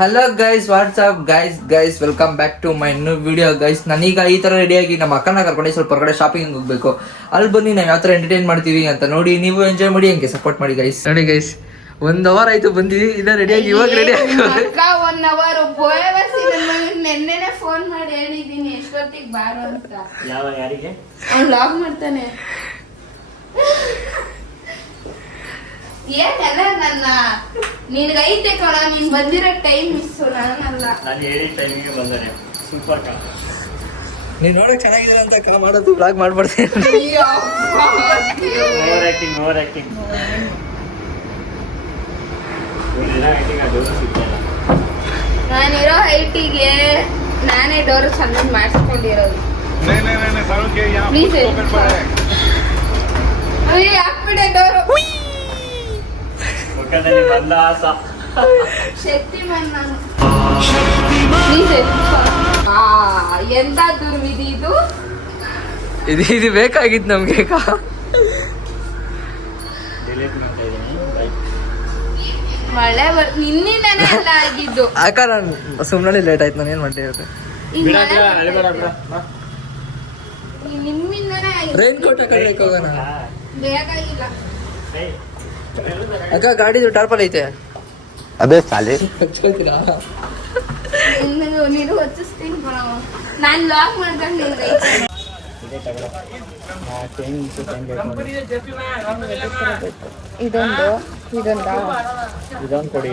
Hello guys what's up guys welcome back to my new video guys. ನಾನೀಗ ಈ ಥರ ರೆಡಿಯಾಗಿ ನಮ್ಮ ಅಕ್ಕನ ಕರ್ಕೊಂಡು ಸ್ವಲ್ಪ ಹೊರಗಡೆ ಶಾಪಿಂಗ್ ಹೋಗಬೇಕು. ಅಲ್ಲಿ ಬನ್ನಿ ನಾವು ಯಾವ ಥರ ಎಂಟರ್ಟೈನ್ ಮಾಡ್ತೀವಿ ಅಂತ ನೋಡಿ ನೀವು ಎಂಜಾಯ್ ಮಾಡಿ, ಹಂಗೆ ಸಪೋರ್ಟ್ ಮಾಡಿ ಗೈಸ್. ನೋಡಿ ಗೈಸ್, 1 ಅವರ್ ಆಯ್ತು ಬಂದಿವಿ, ಇನ್ನ ರೆಡಿಯಾಗಿ ಇವಾಗ ರೆಡಿ ಆಗಿ 1 ಅವರ್ ನೆನ್ನೆನೆ ಫೋನ್ ಮಾಡಿ ಹೇಳಿದೀನಿ ಎಷ್ಟೊತ್ತಿಗೆ ಬಾರು ಅಂತ. ಯಾರಿಗೆ ಲಾಗ್ ಮಾಡ್ತಾನೆ ಏನೆಲ್ಲ ನನ್ನ ನಿನ್ಗೈತೆ ಕಣ, ನೀನ್ ಬಂದಿರೋ ಟೈಮ್ ಮಿಸ್. ನಾನಲ್ಲ, ನಾನು ಹೇಳಿದ ಟೈಮಿಗೆ ಬಂದರೆ ಸೂಪರ್ ಕಾ. ನೀನು ನೋಡಕ್ ಚೆನ್ನಾಗಿದೆ ಅಂತ ಮಾಡೋದು ಬ್ಲಾಗ್ ಮಾಡ್ಬಾರ್ದು. ಓವರ್ ಆಕ್ಟಿಂಗ್ ನಾನಿರೋ ಹೈಟಿಗೆ ನಾನೇ ಡೋರ್ ಚಂದ ಮಾಡಿಸ್ಕೊಂಡಿರೋದು. ಹಾಕ್ಬಿಡೆ ಡೋರು. ಮುಖದಲ್ಲಿ ಬಂದ ಆಸ. ಶಕ್ತಿಮಾನ್ ನಾನು. ಎಂತ ದುರ್ವಿಧಿ ಇದು. ಇದು ಬೇಕಾಗಿತ್ತು ನಮ್ಗೆ. ಡಿಲೀಟ್ ಮಾಡ್ತಾ ಇದ್ದೀನಿ. ಮಳೆ ನಿನ್ನಿಂದನೇ ಎಲ್ಲ ಆಗಿದ್ದು. ಅಕ್ಕ ನಾನು ಸುಮ್ಮನೆ ಲೇಟ್ ಆಯ್ತು, ನಾನು ಏನು ಮಾಡ್ತಾ ಇರೋದು. ನಿಮ್ಮಿಂದನೇ ರೈನ್ ಕೋಟ್ ಹಾಕೋಬೇಕು ಹೋಗೋಣ. ಬೇಕಾಗಿಲ್ಲ. ಅಕ್ಕ ಗಾಡಿದು ಟಾರ್ಪಲ್ ಐತೆ. ಅದೇ ಸಾಲಿ ಹಚ್ಕೊಳ್ತೀರಾ? ನೀನು ಹೊಚ್ಚಿಸ್ತೀನಿ ಕಣೋ. ನಾನು ಲಾಕ್ ಮಾಡ್ಕೊಂಡು ಇದೊಂದು ಕೊಡಿ.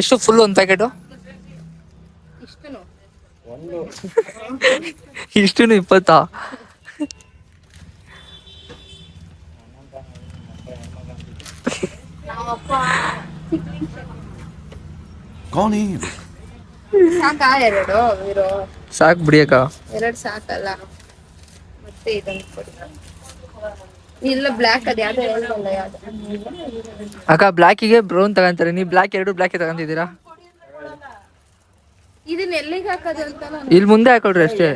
ಎಷ್ಟು ಫುಲ್ ಒಂದು ಪ್ಯಾಕೆಟು? ಇಷ್ಟನು ಒಂದು ಇಷ್ಟು 20. कौन है ಸಾಕಾ? ಎರಡು ಇರೋ ಸಾಕು ಬಿಡಿಯಕ್ಕ. 2 ಸಾಕಲ್ಲ, ಮತ್ತೆ ಇದೊಂದು ಕೊಡಿ. ಇಲ್ಲ ಬ್ಲ್ಯಾಕ್, ಅದು ಯಾವ್ದು ಹೇಳಿಲ್ಲ ಯಾವ್ದು. ಅಕ್ಕ ಬ್ಲ್ಯಾಕಿಗೆ ಬ್ರೌನ್ ತಗೊಂತಾರೆ, ನೀವು ಬ್ಲ್ಯಾಕ್ 2 ಬ್ಲ್ಯಾಕ್ ತಗೊಂತಿದ್ದೀರಾ? ಇದನ್ನ ಎಲ್ಲಿಗೆ ಹಾಕೋದು ಅಂತ ನಾನು. ಇಲ್ಲಿ ಮುಂದೆ ಹಾಕೊಳ್ರಿ ಅಷ್ಟೇ.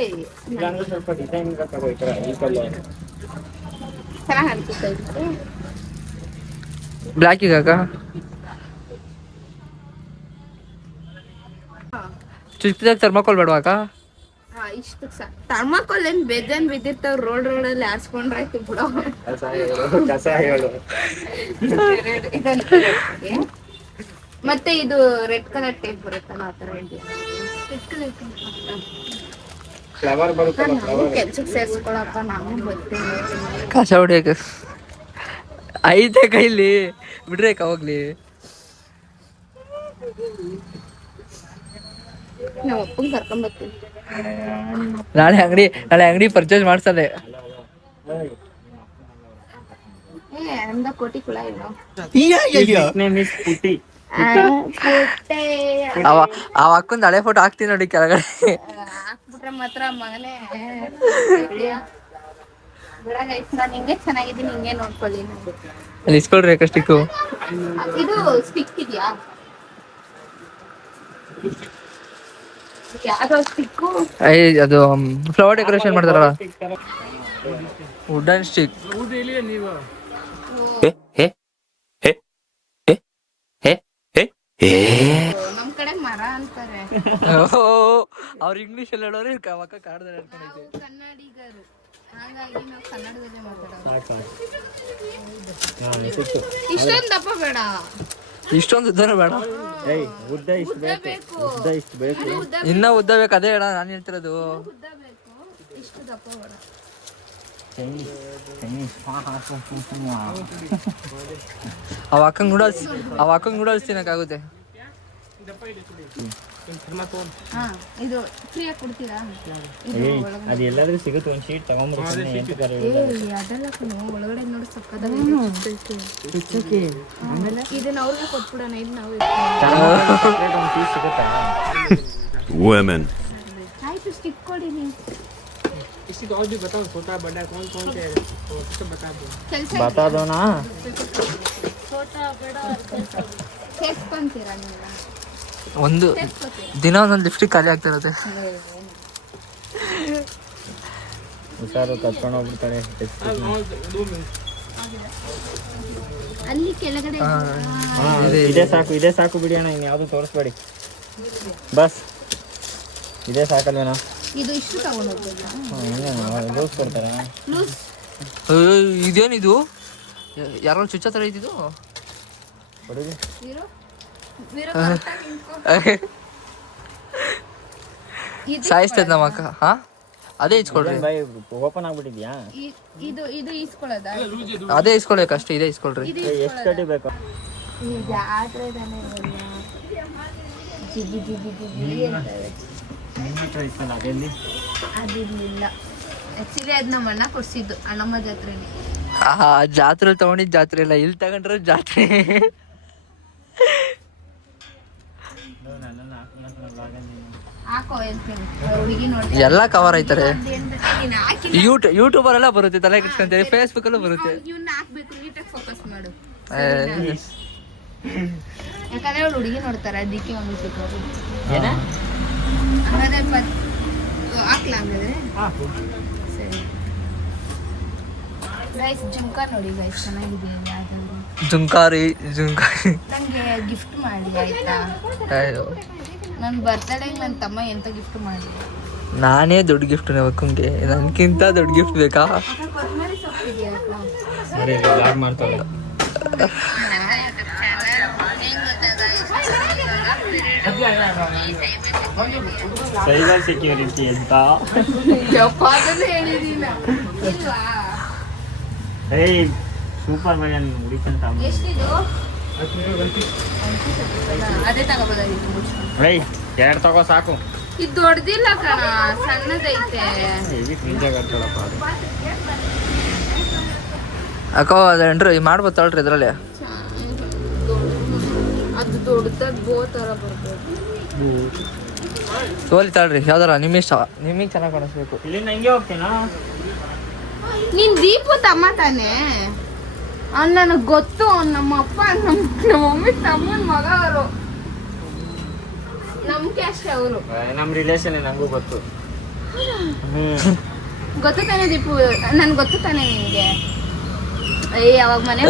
ಏಯ್ ಇಲ್ಲಾಂದ್ರೆ ಸ್ವಲ್ಪ ಡಿಸೈನ್ ತಗೋಯ್ತಾರ ಈ ಕಲರ್. ಚೆನ್ನಾಗಿ ಅನ್ಸುತ್ತೆ ಇದು. ಬ್ಲ್ಯಾಕಿಗೆ ಅಕ್ಕ ಚಿಕ್ಕದಾಗ ಥರ್ಮಾಕೋಲ್ ಬೇಡವಾ ಅಕ್ಕ? ಇಷ್ಟು ಸಾಕು. ಥರ್ಮಾಕೋಲ್ ಏನ್ ಬೇಜಾನ್ ಬಿದ್ದಿರ್ತಾವ, ರೋಡಲ್ಲಿ ಆರ್ಸ್ಕೊಂಡ್ರಾಯ್ತು ಬಿಡೋ. ಕಸ ಹೇಳು. ಇದೊಂದು ಕೊಡಿ. ಮತ್ತೆ ಇದು ರೆಡ್ ಕಲರ್ ಟೇಪ್ ಬರುತ್ತಲ್ಲ, ಆ ತರ ರೆಡ್ ಕಲರ್ ಫ್ಲವರ್ ಬರುತ್ತಲ್ಲ, ಫ್ಲವರ್. ಕೆಲ್ಸಕ್ಕೆ ಸೇರ್ಸ್ಕೊಳಪ್ಪ, ನಾವು ಬರ್ತೀನಿ. ಕಸ ಹೊಡಿಯಕ್ಕೆ ಐತೆ ಕೈಲಿ, ಬಿಡ್ರಿ ಅಕ್ಕ ಹೋಗ್ಲಿ. ನಮ್ಮ ಅಪ್ಪಂಗೆ ಕರ್ಕೊಂಡ್ ಬರ್ತೀನಿ. ನಾಳೆ ಅಂಗಡಿ ಪರ್ಚೇಸ್ ಮಾಡ್ಸದೆ. ಅಂದ ಕೋಟಿ ಕುಳ ಇಲ್ಲ. ನೇಮ್ ಇಸ್ ಪುಟ್ಟಿ. ಅವ ಅಕ್ಕಂದು ಹಳೆ ಫೋಟೋ ಹಾಕ್ತೀನಿ ನೋಡಿ ಕೆಳಗಡೆ. ಹಾಕ್ಬಿಟ್ರೆ ಮಾತ್ರ ಮಗನೇ ಬಿಡಾಗೈತ್. ನಾನು ಹಿಂಗೆ ಚೆನ್ನಾಗಿದ್ದೀನಿ, ಹಿಂಗೆ ನೋಡ್ಕೊಳ್ಳಿ. ಅಲ್ಲಿ ಇಸ್ಕೊಳ್ರಿ ಅಕ್ಕ ಸ್ಟಿಕ್ಕು. ಇದು ಸ್ಟಿಕ್ ಇದೆಯಾ? ಯಾವ್ದೋ ಸ್ಟಿಕ್ಕು? ಅದು ಫ್ಲವರ್ ಡೆಕೋರೇಷನ್ ಮಾಡ್ತಾರಲ್ಲ, ವುಡನ್ ಸ್ಟಿಕ್. ನಮ್ ಕಡೆ ಮರ ಅಂತಾರೆ. ಅವ್ರು ಇಂಗ್ಲಿಷ್ ಅಲ್ಲಿ ಹೇಳೋರು, ಅಕ್ಕ ಕನ್ನಡದಲ್ಲಿ ಹೇಳ್ಕೊಂಡೈತೆ. ನಾವು ಕನ್ನಡಿಗರು, ಹಾಗಾಗಿ ನಾವು ಕನ್ನಡದಲ್ಲೇ ಮಾತಾಡೋದು. ಇಷ್ಟೊಂದು ದಪ್ಪ ಬೇಡ, ಇಷ್ಟೊಂದು ಉದ್ದನೂ ಬೇಡ, ಏಯ್ ಉದ್ದ ಇಷ್ಟು ಬೇಕು, ಉದ್ದ ಇಷ್ಟು ಬೇಕು. ಇನ್ನ ಉದ್ದ ಬೇಕು. ಅದೇ ಹೇಳ ನಾನು ಹೇಳ್ತಿರೋದು. ಉದ್ದ ಬೇಕು, ಇಷ್ಟು ದಪ್ಪ ಬೇಡ. ಅವ ಅಕ್ಕಂಗೆ ನೂಡಲ್ಸ್ ತಿನ್ನಕ್ಕಾಗುತ್ತೆ. ಇದು ಫ್ರೀಯಾಗಿ ಕೊಡ್ತೀರಾ? ಅದು ಎಲ್ಲಾದ್ರೂ ಸಿಗುತ್ತೆ, ಒಂದು ಶೀಟ್ ತಗೊಂಡ್ಬರ್ತೀನಿ. ಅದೆಲ್ಲ ಒಳಗಡೆ ನೋಡಿ ಸಕ್ಕದಾಗಿ. ಇದನ್ನ ಅವ್ರಿಗೆ ಕೊಟ್ಬಿಡೋಣ, ಇದು ನಾವು ಒಂದು ಪೀಸ್ ಸಿಗುತ್ತಾ? women ಆಯ್ತು, ಸ್ಟಿಕ್ ಕೊಡಿ ನೀವು. ಬತಾ ದೋ ನಾ. ಸೇರ್ಸ್ಕೊಂತೀರಾ ನೀವು? ಒಂದು ದಿನ ಒಂದೊಂದು ಲಿಪ್ಸ್ಟಿಕ್ ಖಾಲಿ ಆಗ್ತಾ ಇರುತ್ತೆ. ಹುಷಾರು, ಕತ್ಕೊಂಡು ಹೋಗ್ಬಿಡ್ತಾಳೆ. ಅಲ್ಲಿ ಕೆಳಗಡೆ ಇದೇ ಸಾಕು ಬಿಡಿ ಅಣ್ಣ, ಇನ್ನು ಯಾವುದು ತೋರಿಸ್ಬೇಡಿ ಬಸ್. ಇದೇ ಸಾಕಲ್ವೇನೋ. ಇದು ಇಷ್ಟು ತಗೊಂಡೋಗ್ಬೇಕಾ? ಲೂಸ್ ಕೊಡ್ತಾರೆ. ಲೂಸ್ ಇದೇನಿದು? ಯಾರೋ ಚುಚ್ಚ ಥರ ಇದ್ದಿದ್ದು. ಕೊಡಿ. ವೀರು ವೀರು ಕರೆಕ್ಟಾಗಿ ನಿಂತ್ಕೊ. ಇದು ಸಾಯಿಸ್ತೈತೆ ನಮ್ಮ ಅಕ್ಕ. ಹಾ ಅದೇ ಇಸ್ಕೊಳ್ರಿ. ಬಾಯ್ ಓಪನ್ ಆಗ್ಬಿಟ್ಟಿದ್ಯಾ? ಇದು ಇದು ಇಸ್ಕೊಳ್ಳೋದಾ? ಅದೇ ಇಸ್ಕೊಳ್ಬೇಕು ಅಷ್ಟೇ, ಇದೇ ಇಸ್ಕೊಳ್ರಿ. ಇದು ಎಷ್ಟು ಕಟ್ಟಿ ಬೇಕು? ಈಗ ಆದ್ರೆ ತಾನೇ ಜಿಗಿ ಜಿಗಿ ಜಿಗಿ ಅಂತವೆ. ನಿಮ್ಮ ಹತ್ರ ಇತ್ತಲ್ಲ ಅದೆಲ್ಲಿ? ಅದಿರ್ಲಿಲ್ಲ. ಆಕ್ಚುಲಿ ಅದು ನಮ್ಮ ಅಣ್ಣ ಕೊಡ್ಸಿದ್ದು ಅಣ್ಣಮ್ಮ ಜಾತ್ರೆಲಿ. ಜಾತ್ರೆ ತಗೊಂಡಿದ್ ಜಾತ್ರೆ ಇಲ್ಲ, ಇಲ್ಲಿ ತಗೊಂಡ್ರೆ ಜಾತ್ರೆ. ಹಾಕೋ ಹೇಳ್ತೀನಿ, ಹುಡುಗಿ ನೋಡಿ ಎಲ್ಲ ಕವರ್ ಆಯ್ತಾರೆ. ಯೂಟ್ಯೂಬರ್ ಎಲ್ಲ ಬರುತ್ತೆ, ತಲೆ ಕೆಡ್ಸ್ಕೊಂತಾರೆ. ಫೇಸ್ಬುಕ್ ಅಲ್ಲೂ ಬರುತ್ತೆ. ಇವ್ನ ಹಾಕ್ಬೇಕು, ನೀಟಾಗಿ ಫೋಕಸ್ ಮಾಡು. ಯಾಕಂದ್ರೆ ಅವ್ಳು ಹುಡುಗಿ ನೋಡ್ತಾರೆ, ಅದಕ್ಕೆ ಒಂದು ಏನ ಹಂಗಾದ್ರೆ ಹಾಕ್ಲಾ? ಹಂಗಾದ್ರೆ ಸರಿ ಗೈಸ್, ಜುಮ್ಕಾ ನೋಡಿ ಗೈಸ್, ಚೆನ್ನಾಗಿದೆ. ಯಾವ್ದಾದ್ರು ಜುಂಕಾರಿ ನಂಗೆ ಗಿಫ್ಟ್ ಮಾಡಿ ಆಯ್ತಾ? ನನ್ನ ಬರ್ತಡೇಗೆ ನನ್ನ ತಮ್ಮ ಎಂತ ಗಿಫ್ಟ್ ಮಾಡಿ? ನಾನೇ ದೊಡ್ಡ ಗಿಫ್ಟ್ ಅಕ್ಕಂಗೆ, ನನ್ಕಿಂತ ದೊಡ್ಡ ಗಿಫ್ಟ್ ಬೇಕಾ? ಕೊತ್ತಂಬರಿ ಸೊಪ್ಪಿದೆಯಾ? ಸರಿ ಲಾಗ್ ಮಾಡ್ತಾಳೆ. ಸೈಬರ್ ಸೆಕ್ಯೂರಿಟಿ ಅಂತ ಹೇಳಿದೀನ ಇಲ್ವಾ? ಏಯ್ ಸೂಪರ್ ಮೈನ್ ಹುಡುಕಂತ. ಎಷ್ಟಿದು? ಅದೇ ತಗೋಬೋದಾಗಿತ್ತು. ಏಯ್ 2 ತಗೋ ಸಾಕು. ಇದು ದೊಡ್ಡದಿಲ್ಲ ಕಣ, ಸಣ್ಣದೈತೆ. ಅಕ್ಕ ಅದೇನ್ರಿ ಮಾಡ್ಬೋದು ತಗೊಳ್ರಿ ಇದ್ರಲ್ಲಿ. ಅದು ದೊಡ್ಡದಾಗಿ ಬೋ ತರ ಬರ್ಬೋದು. ತೋಲಿ ತಗೊಳ್ರಿ, ಯಾವ್ದಾರ ನಿಮ್ಮ ಇಷ್ಟ, ನಿಮಗೆ ಚೆನ್ನಾಗಿ ಕಾಣಿಸ್ಬೇಕು. ಇಲ್ಲಿ ನಂಗೆ ಹೋಗ್ತೀನಾ? ನೀನ್ ದೀಪು ತಮ್ಮ ತಾನೆ? ಅವ್ನು ನನಗೆ ಗೊತ್ತು, ಅವ್ನು ನಮ್ಮ ಅಪ್ಪ, ನಮ್ಮ ಮಮ್ಮಿ ತಮ್ಮನ ಮಗ. ಅವರು ನಮ್ಗೆ ಅಷ್ಟೇ ಅವರು. ನಮ್ಮ ರಿಲೇಷನ್ ನಂಗೂ ಗೊತ್ತು. ಗೊತ್ತು ತಾನೆ ದೀಪು? ನನ್ಗೆ ಗೊತ್ತು ತಾನೆ ನಿನ್ಗೆ? ಅಯ್ಯ ಅವಾಗ ಮನೆ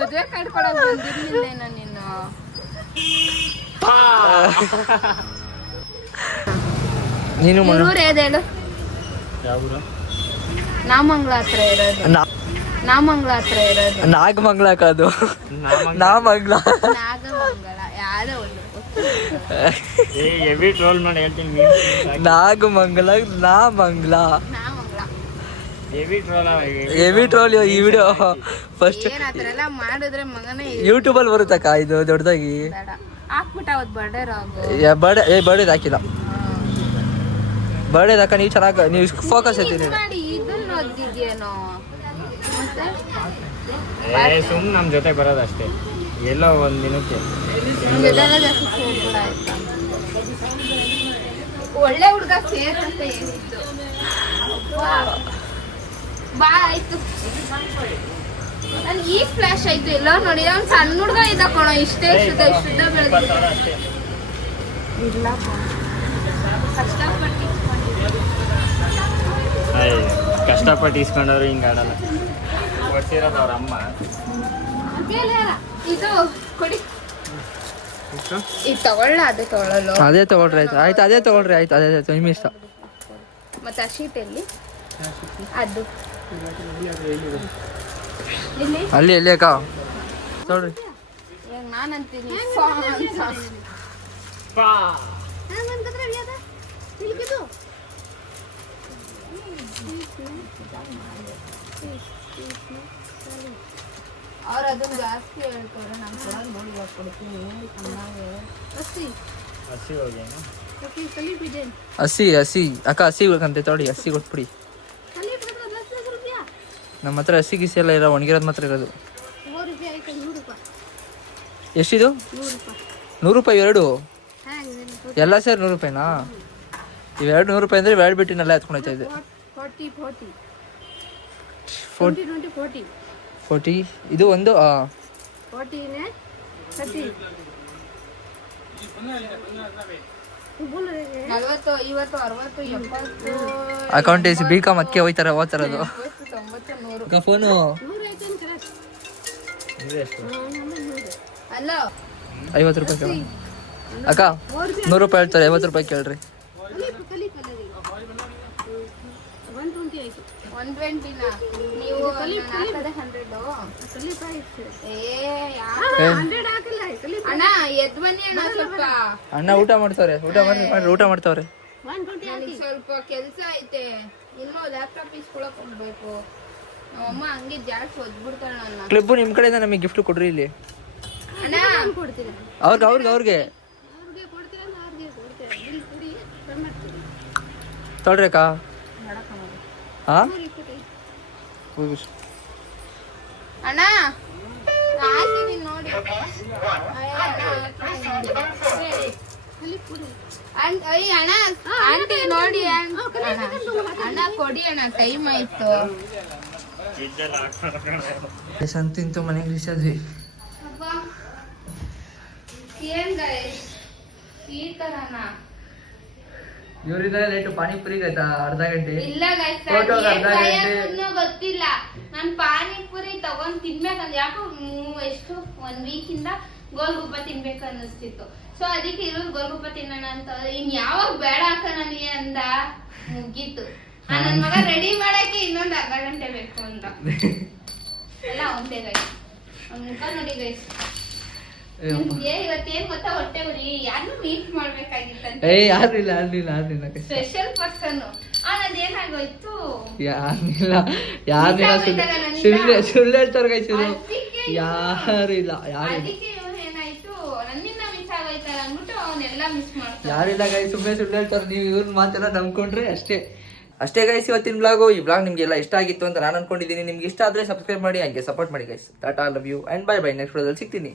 ಮದುವೆ ಕಟ್ಕೊಡಕ್ ಬಂದಿರ್ಲಿಲ್ಲೇನೋ ನೀನು. ನೀನು ಊರು ಯಾವ್ದು ಹೇಳು? ಯಾವ ನಾಮಂಗ್ಲ ಹತ್ರ ಇರೋದು. ನಾಮಂಗ್ಲ ಹತ್ರ ಇರೋದು. ನಾಗಮಂಗ್ಲ ಅದು. ನಾಮಂಗ್ಲ ನಾಗಮಂಗಲ ಯಾರೋ ಒಂದು. ಹೆವಿ ಟ್ರೋಲ್ ಮಾಡಿ ಹೇಳ್ತೀನಿ. Nagamangala Namangla Namangla heavy troll. ಈ ವಿಡಿಯೋ ಫಸ್ಟ್ ಏನ್ ಆತರ ಎಲ್ಲ ಮಾಡಿದ್ರೆ ಮಗನೇ ಯೂಟ್ಯೂಬ್ ಅಲ್ಲಿ ಬರುತ್ತಕ್ಕ ಇದು ದೊಡ್ಡದಾಗಿ. ಬೇಡ ಹಾಕ್ಬಿಟ್ಟ ಅವತ್ತು ಬರ್ಡೇ ರಾಗು. ಬರ್ಡೇ ಹಾಕಿಲ್ಲ. ಬರ್ಡೇ ಹಾಕ ನೀವು ಚೆನ್ನಾಗಿ, ನೀವು ಫೋಕಸ್ ಇರ್ತೀನಿ. ಮಾಡಿ ಇದನ್ನ ಓದಿದ್ಯೇನೋ ಮತ್ತೆ? ಸುಮ್ಮನೆ ನಮ್ಮ ಜೊತೆ ಬರೋದಷ್ಟೇ, ಎಲ್ಲೋ ಒಂದು ದಿನಕ್ಕೆ. ಇದೆಲ್ಲ ಜಾಸ್ತಿ ಸೇರ್ಬಿಡ ಆಯ್ತಾ? ಒಳ್ಳೆ ಹುಡುಗ ಸೇರ್ಕಂತ ಹೇಳಿದ್ದು. ಬಾ ಆಯ್ತು. ನನ್ ಈಗ ಫ್ಲಾಶ್ ಆಯ್ತು. ಎಲ್ಲ ನೋಡಿ ಅವ್ನು ಸಣ್ಣ ಹುಡುಗ ಇದ್ದ ಕಣೋ, ಇಷ್ಟೇ ಇಷ್ಟುದ್ದ ಬೆಳೆದ. ಇಲ್ಲ ಕಷ್ಟಪಟ್ಟು ಇಸ್ಕೊಂಡವ್ರು ಹಿಂಗೆ ಆಡಲ್ಲ. ಕೊಡ್ತಿರೋದು ಅವ್ರ ಅಮ್ಮ. ಇದು ಕೊಡಿ, ಇದು ತಗೊಳ್ಳ. ಅದೇ ತಗೊಳ್ಳಲ್ಲ. ಅದೇ ತಗೊಳ್ರಿ ಆಯ್ತು. ಅದೇ ತಗೊಳ್ರಿ ಆಯ್ತು. ಅದೇ ನಿಮ್ಮ ಇಷ್ಟ. ಮತ್ತೆ ಆ ಶೀಟ್ ಎಲ್ಲಿ? ಅದು ಇಲ್ಲಿ ಅಲ್ಲಿ ಅಕ್ಕ ನೋಡ್ರಿ. ಇವಾಗ ನಾನು ಅಂತೀನಿ ಅವ್ರು ಅದನ್ನ ಜಾಸ್ತಿ ಹೇಳ್ತಾರೆ. ನಾನು ಕೊಡೋದು ನೋಡಿ ಇವಾಗ ಕೊಡ್ತೀನಿ. ಹಸಿ ಅಕ್ಕ, ಹಸಿ ಬೇಕಂತೆ ತೊಡಿ. ಹಸಿ ಕೊಟ್ಬಿಡಿ. ನಮ್ಮ ಹತ್ರ ಹಸಿ ಗಿಸಿ ಎಲ್ಲ ಇರೋ, ಒಣಗಿರೋದು ಮಾತ್ರ ಇರೋದು. ಎಷ್ಟಿದು? 100 ರೂಪಾಯಿ ಎರಡು? ಎಲ್ಲ ಸೇರಿ 100 ರೂಪಾಯಿನಾ? ಇವೆರಡು 100 ರೂಪಾಯಿ ಅಂದರೆ ಇವೆರಡು ಬಿಟ್ಟಿನೆಲ್ಲ ಎತ್ಕೊಂಡೋಯ್ತಾ ಇದೆ. 40 ಇದು ಒಂದು. ಅಕೌಂಟೆನ್ಸಿ BCom ಅದಕ್ಕೆ ಹೋಯ್ತಾರೆ, ಓದ್ತಾರದು. ಫೋನು ಅಲ್ಲ 50 ರೂಪಾಯಿ ಕೇಳ ಅಕ್ಕ 100 ರೂಪಾಯಿ ಹೇಳ್ತಾರೆ 50 ರೂಪಾಯಿ ಕೇಳ್ರಿ 120 ನೀವು ಹಾಕದೆ 100 ಅಣ್ಣ ಎದ್ ಬನ್ನಿ ಅಣ್ಣ ಸ್ವಲ್ಪ ಅಣ್ಣ ಊಟ ಮಾಡ್ತಾವ್ರೆ ಊಟ ಮಾಡ್ತಾವ್ರೆ ನನಗ್ ಸ್ವಲ್ಪ ಕೆಲ್ಸ ಐತೆ ಇನ್ನೂ ಲ್ಯಾಪ್ಟಾಪ್ ಇಸ್ಕೊಳಕ್ ಹೋಗ್ಬೇಕು ನಮ್ಮಮ್ಮ ಹಂಗೆ ಜಾಸ್ತಿ ಒದ್ಬಿಡ್ತಾಳ ನನ್ನ ಕ್ಲಿಪ್ಪು ನಿಮ್ಮ ಕಡೆಯಿಂದ ನಮಗೆ ಗಿಫ್ಟ್ ಕೊಡ್ರಿ ಇಲ್ಲಿ ಅಣ್ಣ ಅವ್ರಿಗೆ ತೊಳ್ರಿ ಅಕ್ಕ ಹಾ ಅಣ್ಣ ಹಾಕಿದೀನಿ ನೋಡಿ ಅಣ್ಣ ಆಂಟಿ ನೋಡಿ ಅಣ್ಣ ಕೊಡಿ ಅಣ್ಣ ಟೈಮ್ ಆಯ್ತು ಸಂತಿಂತು ಮನೆಗೆ ಇಳಿಸಿದ್ವಿ ಏನ್ ಗೈಸ್ ಈ ತರನಾ ಇವರಿಂದ ಲೇಟು ಪಾನಿಪುರಿಗೆ ಆಯ್ತಾ ಅರ್ಧ ಗಂಟೆ ಇಲ್ಲ ಗೈಸ್ ಫೋಟೋಗೆ ಅರ್ಧ ಗಂಟೆ ಗೊತ್ತಿಲ್ಲ ನಾನ್ ಪಾನಿಪುರಿ ತಗೊಂಡ್ ತಿನ್ಬೇಕಂದ್ ಯಾಕೋ ಎಷ್ಟು 1 ವೀಕ್ ಇಂದ ಗೋಲ್ಗುಪ್ಪ ತಿನ್ಬೇಕು ಅನ್ನಿಸ್ತಿತ್ತು ಸೊ ಅದಕ್ಕೆ ಇರೋದು ಗೋಲ್ಗುಪ್ಪ ತಿನ್ನೋಣ ಅಂತ ಇನ್ ಯಾವಾಗ ಬೇಡ ಅಕ್ಕ ನನಗೆ ಅಂದ ಮುಗೀತು ನನ್ ಮಗ ರೆಡಿ ಮಾಡಕ್ಕೆ ಇನ್ನೊಂದ್ ಅರ್ಧ ಗಂಟೆ ಬೇಕು ಅಂತ ಎಲ್ಲ ಅವಂತೆ ಗೈಸ್ ಅವ್ನ ಮುಖ ನೋಡಿ ಗೈಸ್ ಇವತ್ತೇನ್ ಗೊತ್ತಾ ಹೊಟ್ಟೆ ಉರಿ ಯಾರನ್ನು ಮೀಟ್ ಮಾಡ್ಬೇಕಾಗಿತ್ತಂತೆ ಯಾರಿಲ್ಲ ಸ್ಪೆಷಲ್ ಪರ್ಸನ್ ಅದೇನಾಗೋಯ್ತು ಯಾರಿಲ್ಲ ಸುಳ್ಳು ಹೇಳ್ತಾರ ಗೈಸ್ ಇದು ಯಾರಿಲ್ಲ ಅದಕ್ಕೆ ಇವ್ನು ಏನಾಯ್ತು ನನ್ನಿಂದ ಮಿಸ್ ಆಗೋಯ್ತಲ್ಲ ಅಂದ್ಬಿಟ್ಟು ಅವನ್ನೆಲ್ಲ ಮಿಸ್ ಮಾಡ್ತಾರೆ ಯಾರಿಲ್ಲ ಗೈಸ್ ಸುಮ್ಮನೆ ಸುಳ್ಳು ಹೇಳ್ತಾರೆ ನೀವು ಇವ್ರ ಮಾತೆಲ್ಲ ನಂಬ್ಕೊಂಡ್ರೆ ಅಷ್ಟೇ ಗೈಸ್ ಇವತ್ತಿನ ಬ್ಲಾಗು ಈ ಬ್ಲಾಗ್ ನಿಮ್ಗೆಲ್ಲ ಇಷ್ಟ ಆಗಿತ್ತು ಅಂತ ನಾನು ಅನ್ಕೊಂಡಿದ್ದೀನಿ ನಿಮ್ಗೆ ಇಷ್ಟ ಆದ್ರೆ ಸಬ್ಸ್ಕ್ರೈಬ್ ಮಾಡಿ ಹಂಗೆ ಸಪೋರ್ಟ್ ಮಾಡಿ guys tata love you and bye next ವಿಡಿಯೋದಲ್ಲಿ ಸಿಗ್ತೀನಿ